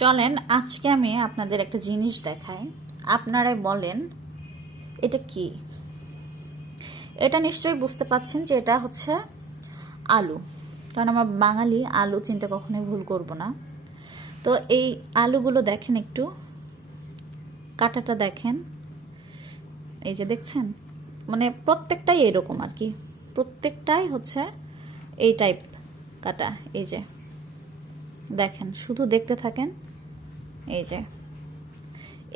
চলেন আজকে আমি আপনাদের একটা জিনিস দেখাই, আপনারাই বলেন এটা কি। এটা নিশ্চয়ই বুঝতে পাচ্ছেন যে এটা হচ্ছে আলু, কারণ আমরা বাঙালি আলু চিনতে কখনোই ভুল করব না। তো এই আলুগুলো দেখেন, একটু কাটাটা দেখেন, এই যে দেখছেন, মানে প্রত্যেকটাই এরকম আর কি, প্রত্যেকটাই হচ্ছে এই টাইপ কাটা। এই যে দেখেন, শুধু দেখতে থাকেন। এই যে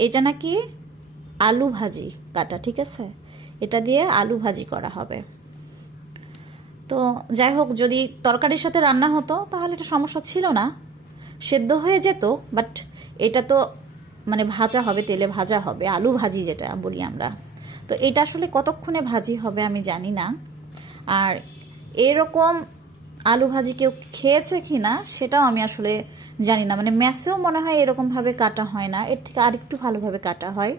এটা নাকি আলু ভাজি কাটা, ঠিক আছে, এটা দিয়ে আলু ভাজি করা হবে। তো যাই হোক, যদি তরকারির সাথে রান্না হতো তাহলে এটা সমস্যা ছিল না, সেদ্ধ হয়ে যেত। বাট এটা তো মানে ভাজা হবে, তেলে ভাজা হবে, আলু ভাজি যেটা বলি আমরা। তো এটা আসলে কতক্ষণে ভাজি হবে আমি জানি না। আর এরকম আলু ভাজি কেউ খেয়েছে কি না সেটাও আমি আসলে জানি না। মানে ম্যাসেও মনে হয় এরকমভাবে কাটা হয় না, এর থেকে আরেকটু ভালোভাবে কাটা হয়।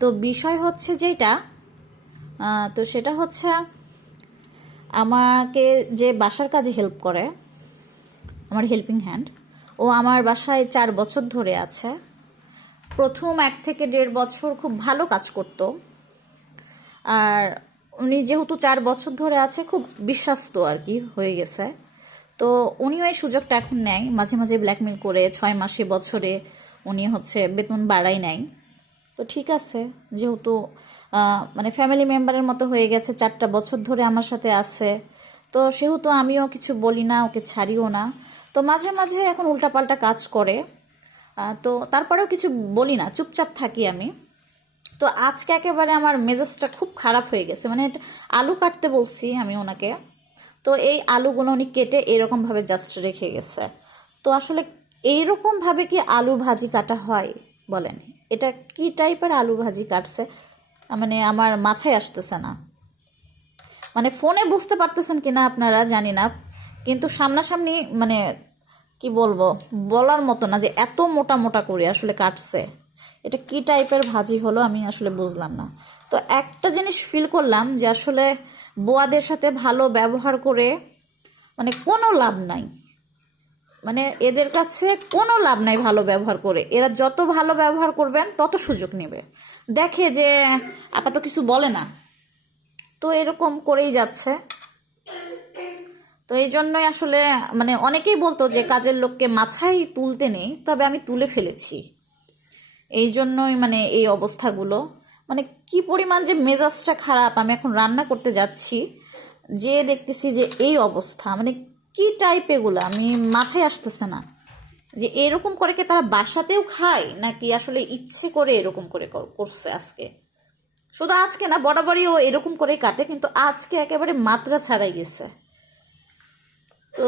তো বিষয় হচ্ছে যেটা, তো সেটা হচ্ছে আমাকে যে বাসার কাজে হেল্প করে, আমার হেল্পিং হ্যান্ড, ও আমার বাসায় 4 বছর ধরে আছে। প্রথম 1 থেকে 1.5 বছর খুব ভালো কাজ করত। আর উনি যেহেতু 4 বছর ধরে আছে, খুব বিশ্বস্ত আর কি হয়ে গেছে। তো উনিও এই সুযোগটা এখন নেয়, মাঝে মাঝে ব্ল্যাকমেল করে 6 মাসে বছরে উনি হচ্ছে বেতন বাড়াই নেয়। তো ঠিক আছে, যেহেতু মানে ফ্যামিলি মেম্বারের মতো হয়ে গেছে, 4টা বছর ধরে আমার সাথে আছে, তো সেহেতু আমিও কিছু বলি না, ওকে ছাড়িও না। তো মাঝে মাঝে এখন উল্টাপাল্টা কাজ করে, তো তারপরেও কিছু বলি না, চুপচাপ থাকি আমি। তো আজকে একেবারে আমার মেজাজটা খুব খারাপ হয়ে গেছে, মানে আলু কাটতে বলছি আমি ওনাকে, তো এই আলুগুলো উনি কেটে এরকমভাবে জাস্ট রেখে গেছে। তো আসলে এইরকমভাবে কি আলু ভাজি কাটা হয় বলেন? এটা কি টাইপের আলু ভাজি কাটছে, মানে আমার মাথায় আসতেছে না। মানে ফোনে বুঝতে পারতেছেন কিনা আপনারা জানি না, কিন্তু সামনাসামনি মানে কি বলবো, বলার মতো না যে এত মোটা মোটা করে আসলে কাটছে। এটা কি টাইপের ভাজি হলো আমি আসলে বুঝলাম না। তো একটা জিনিস ফিল করলাম যে আসলে বুয়াদের সাথে ভালো ব্যবহার করে মানে কোনো লাভ নাই, মানে এদের কাছে কোনো লাভ নাই ভালো ব্যবহার করে। এরা যত ভালো ব্যবহার করবেন তত সুযোগ নেবে, দেখে যে আপাতত কিছু বলে না, তো এরকম করেই যাচ্ছে। তো এই জন্যই আসলে মানে অনেকেই বলতো যে কাজের লোককে মাথায় তুলতে নেই, তবে আমি তুলে ফেলেছি। এই জন্যই মানে এই অবস্থাগুলো, মানে কি পরিমাণ যে মেজাজটা খারাপ। আমি এখন রান্না করতে যাচ্ছি, যে দেখতেছি যে এই অবস্থা, মানে কি টাইপ এগুলো আমি মাথায় আসতেছে না যে এরকম করে কি তারা বাসাতেও খায় নাকি আসলে ইচ্ছে করে এরকম করে করছে আজকে। শুধু আজকে না, বরাবরই ও এরকম করেই কাটে, কিন্তু আজকে একেবারে মাত্রা ছাড়াই গেছে। তো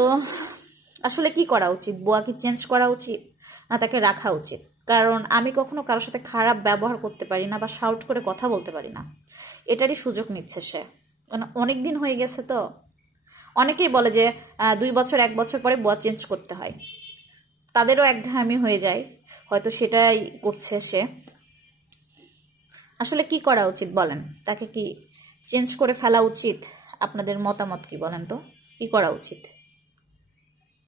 আসলে কি করা উচিত, বুয়া কি চেঞ্জ করা উচিত না তাকে রাখা উচিত? কারণ আমি কখনো কারোর সাথে খারাপ ব্যবহার করতে পারি না বা শাউট করে কথা বলতে পারি না, এটারই সুযোগ নিচ্ছে সে। মানে অনেক দিন হয়ে গেছে তো। অনেকেই বলে যে 2 বছর 1 বছর পরে বুয়া চেঞ্জ করতে হয়, তাদেরও একঘেয়েমি হয়ে যায়, হয়তো সেটাই করছে সে। আসলে কি করা উচিত বলেন? তাকে কি চেঞ্জ করে ফেলা উচিত? আপনাদের মতামত কি বলেন তো, কি করা উচিত?